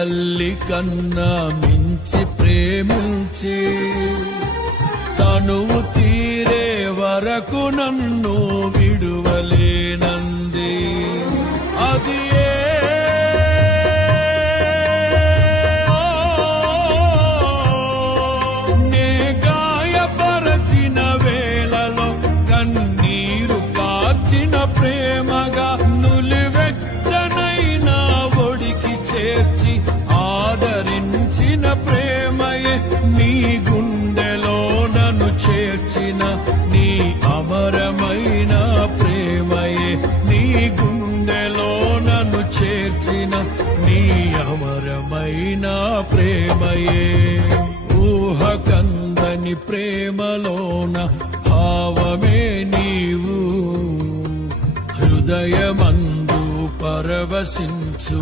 తల్లి కన్నా మించి ప్రేమించి తనువు తీరే వరకు నన్ను విడువలేనంది. అది నే గాయపరచిన వేళలో కన్నీరు కార్చిన ప్రేమగా నులివెచ్చనైనా ఒడికి చేర్చి ఆదరించిన ప్రేమయే నీ గుండెలో నన్ను చేర్చిన నీ అమరమైన ప్రేమయే నీ గుండెలో నన్ను చేర్చిన నీ అమరమైన ప్రేమయే. ఊహకందని ప్రేమలోన భావమే నీవు హృదయమందు పరవశించు